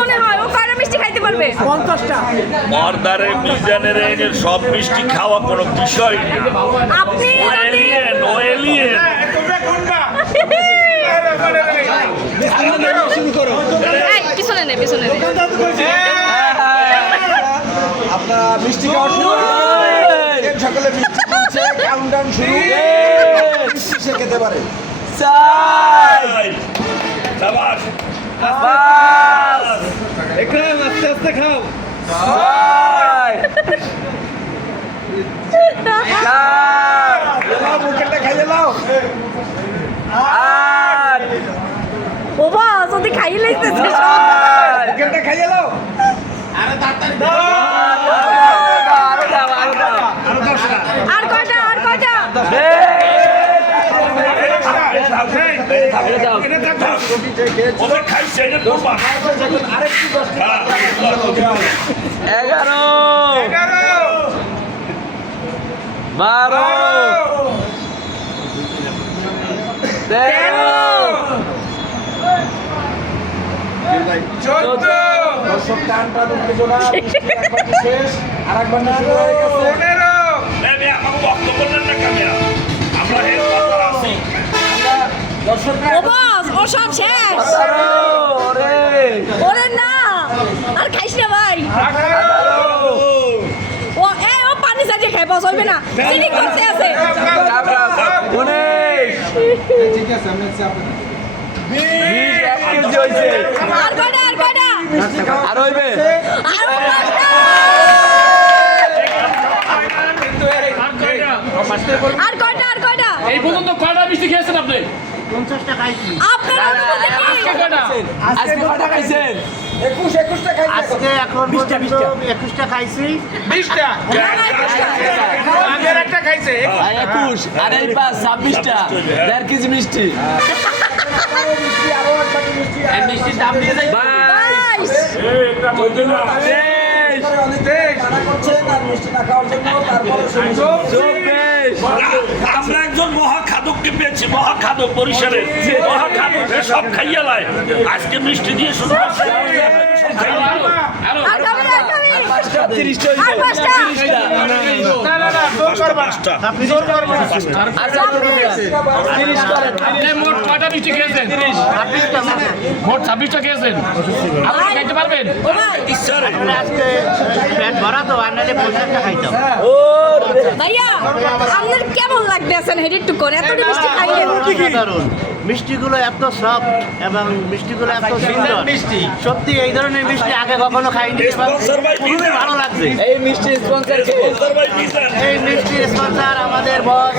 মনে হয় ও কয়টা মিষ্টি খাইতে পারবে? 50টা। মর্দারে মিজানের এনের সব মিষ্টি খাওয়া কোনো বিষয় না। আপনি ও এলিয়েন, ও এলিয়েন। শুরু করো। এই পিছনে নে, পিছনে নে। আপনারা মিষ্টি খাওয়া শুরু করুন। সকলে মিষ্টি কিনছে, কাউন্টডাউন শুরু। মিষ্টি সে খেতে পারে। শাবাশ। একদম আস্তে আস্তে খাও। মুখেরটা খাইয়ে নাও। ও বাস ওদি খাই লাইতেছে সব। মুখেরটা খাইয়ে নাও। আর কয়টা, আর কয়টা? ওদের খাইছে, এটা তোমার। 11 12 13 দর্শক টানটা উত্তেজনা শেষ। আরেকবার না শুরু হয়ে গেছে। এই আমাকে বক্তব্য দেন না ক্যামেরা। আমরা হেড পাতার আছি। দর্শকরা ও বাস ও সব শেষ। 18 ওরে ওরে না আর খাইস না ভাই। ও এই ও পানি সাজিয়ে খাই বস হইবে না। চিনি করতে আছে। 19 ঠিক আছে আমি চাপ না। 20 1 কেজি হইছে আর কয়টা, আর কয়টা? আর হইবে আর পাঁচটা। আর কয়টা, আর কয়টা? এই পর্যন্ত কয়টা মিষ্টি খেয়েছেন আপনি? আপনার অনুমতি কি? আজকে কয়টা খাইছেন 21টা খাইছে। আজকে এখন 21টা খাইছি। 20টা। আগের একটা খাইছে। 21 আর এই 5 26টা 1.5 কেজি মিষ্টি মিষ্টি আরো একটা মিষ্টি। এই মিষ্টির দাম দিয়ে যাই। 22 এই এটা বলতে না। 23 অনেক মানা করছেন আর মিষ্টি না খাওয়ার জন্য। তারপরে 24 আমরা একজন মহাখাদককে পেয়েছি, মহাখাদক বরিশালের মহাখাদক সব খাইয়া লাই। আজকে মিষ্টি দিয়ে শুরু করছে। সব খাইয়া লাই। আরো আর খাবি, আর খাবি। 5টা 30টা আর পাঁচটা। না না না জোর করবা। পাঁচটা। জোর করবা। আর 30 করেন আপনি মোট কয়টা মিষ্টি খেয়েছেন? 30। মোট 26টা খেয়েছেন। আপনি খাইতে পারবেন? ও ভাই ইচ্ছারে। আজকে পেট ভরা তো আর নাহলে 50টা খাইতাম। ভাইয়া আপনার কেমন লাগতেছেন হেড একটু করে এতটা মিষ্টি খাইলেন? অসাধারণ। মিষ্টিগুলো এত সফট এবং মিষ্টিগুলো এত সুন্দর মিষ্টি। সত্যি এই ধরনের মিষ্টি আগে কখনো খাইনি এবং স্পন্সর বাই খুবই মিজান। ভালো লাগছে। এই মিষ্টি স্পন্সর কে স্পন্সর বাই মিজান। এই মিষ্টির স্পন্সর আমাদের বস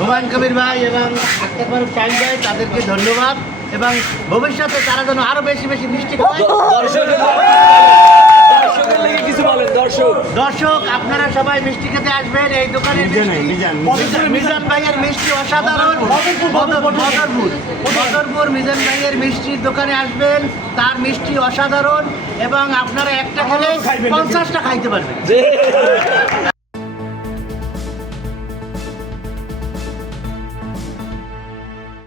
হুমায়ুন কবির ভাই এবং আক্তার ফারুক শাহিন ভাই, তাদেরকে ধন্যবাদ এবং ভবিষ্যতে তারা যেন আরো বেশি বেশি মিষ্টি খায়। দর্শকের লাগি কিছু বলেন দর্শক দর্শক আপনারা সবাই মিষ্টি খেতে আসবেন। এই দোকানের মিজান ভাইয়ের মিষ্টি অসাধারণ। বদরপুর মিজান ভাইয়ের মিষ্টির দোকানে আসবেন, তার মিষ্টি অসাধারণ এবং আপনারা একটা খেলে 50টা খাইতে পারবেন।